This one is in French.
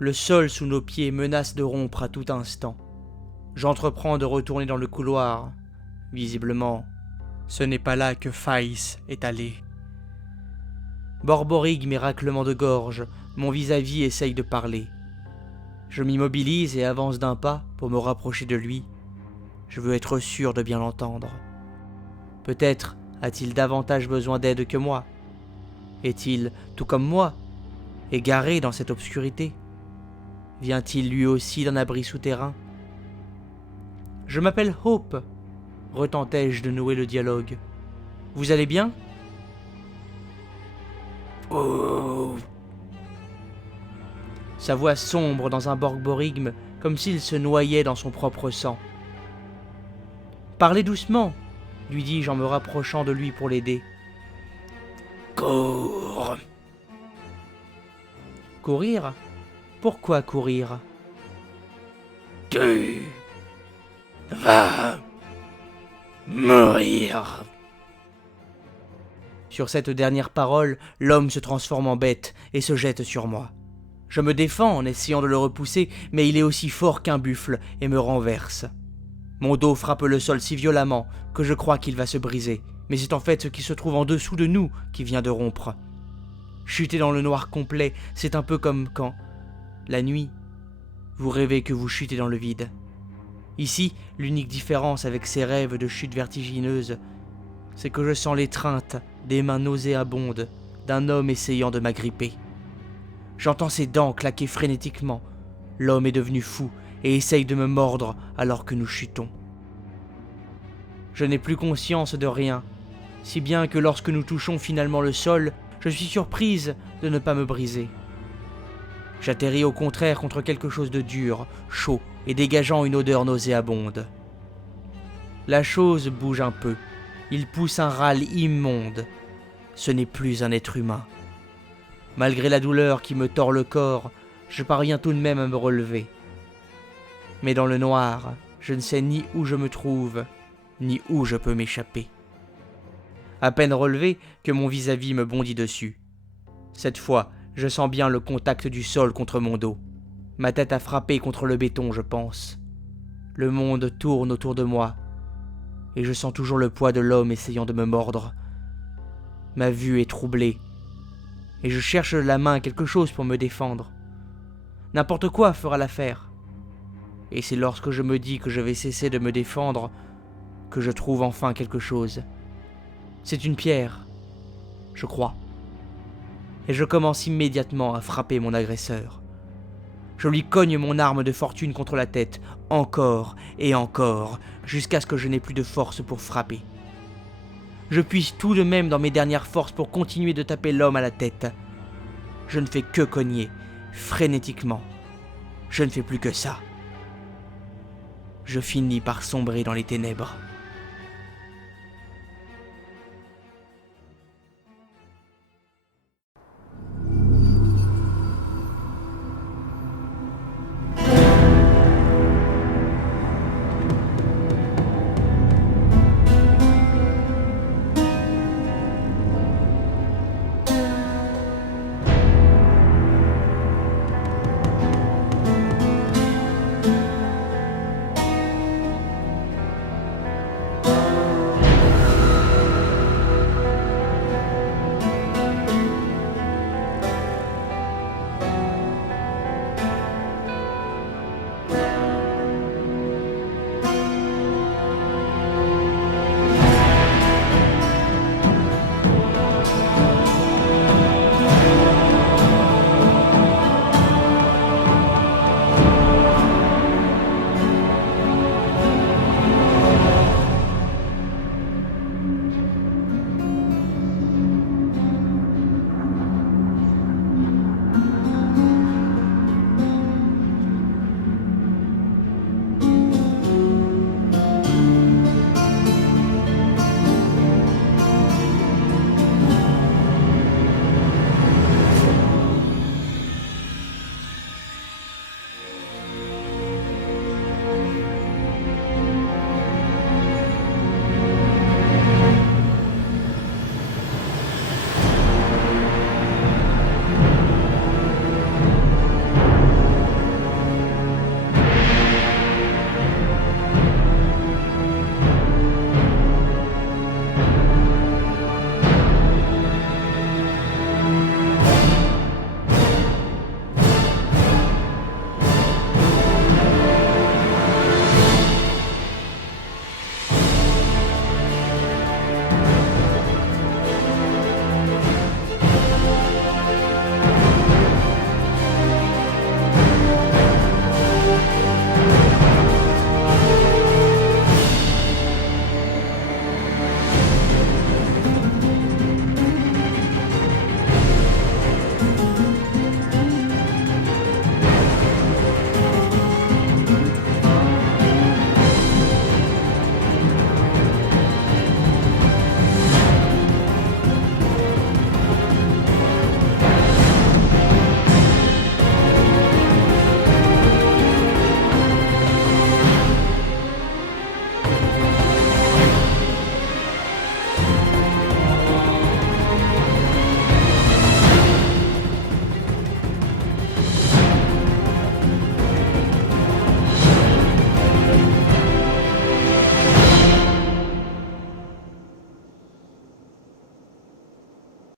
Le sol sous nos pieds menace de rompre à tout instant. J'entreprends de retourner dans le couloir. Visiblement, ce n'est pas là que Faïs est allé. Borborygme et raclement de gorge, mon vis-à-vis essaye de parler. Je m'immobilise et avance d'un pas pour me rapprocher de lui. Je veux être sûr de bien l'entendre. Peut-être a-t-il davantage besoin d'aide que moi. Est-il, tout comme moi, égaré dans cette obscurité? Vient-il lui aussi d'un abri souterrain? Je m'appelle Hope, retentai-je de nouer le dialogue. Vous allez bien? Oh. Sa voix sombre dans un borborygme, comme s'il se noyait dans son propre sang. Parlez doucement, lui dis-je en me rapprochant de lui pour l'aider. Cours. Courir? Pourquoi courir? Tu vas mourir. Sur cette dernière parole, l'homme se transforme en bête et se jette sur moi. Je me défends en essayant de le repousser, mais il est aussi fort qu'un buffle et me renverse. Mon dos frappe le sol si violemment que je crois qu'il va se briser, mais c'est en fait ce qui se trouve en dessous de nous qui vient de rompre. Chuter dans le noir complet, c'est un peu comme quand, la nuit, vous rêvez que vous chutez dans le vide. Ici, l'unique différence avec ces rêves de chute vertigineuse, c'est que je sens l'étreinte des mains nauséabondes d'un homme essayant de m'agripper. J'entends ses dents claquer frénétiquement. L'homme est devenu fou et essaye de me mordre alors que nous chutons. Je n'ai plus conscience de rien, si bien que lorsque nous touchons finalement le sol, je suis surprise de ne pas me briser. J'atterris au contraire contre quelque chose de dur, chaud et dégageant une odeur nauséabonde. La chose bouge un peu. Il pousse un râle immonde. Ce n'est plus un être humain. Malgré la douleur qui me tord le corps, je parviens tout de même à me relever. Mais dans le noir, je ne sais ni où je me trouve, ni où je peux m'échapper. À peine relevé que mon vis-à-vis me bondit dessus. Cette fois, je sens bien le contact du sol contre mon dos. Ma tête a frappé contre le béton, je pense. Le monde tourne autour de moi, et je sens toujours le poids de l'homme essayant de me mordre. Ma vue est troublée, et je cherche de la main quelque chose pour me défendre. N'importe quoi fera l'affaire. Et c'est lorsque je me dis que je vais cesser de me défendre que je trouve enfin quelque chose. C'est une pierre, je crois. Et je commence immédiatement à frapper mon agresseur. Je lui cogne mon arme de fortune contre la tête, encore et encore, jusqu'à ce que je n'ai plus de force pour frapper. Je puise tout de même dans mes dernières forces pour continuer de taper l'homme à la tête. Je ne fais que cogner, frénétiquement. Je ne fais plus que ça. Je finis par sombrer dans les ténèbres.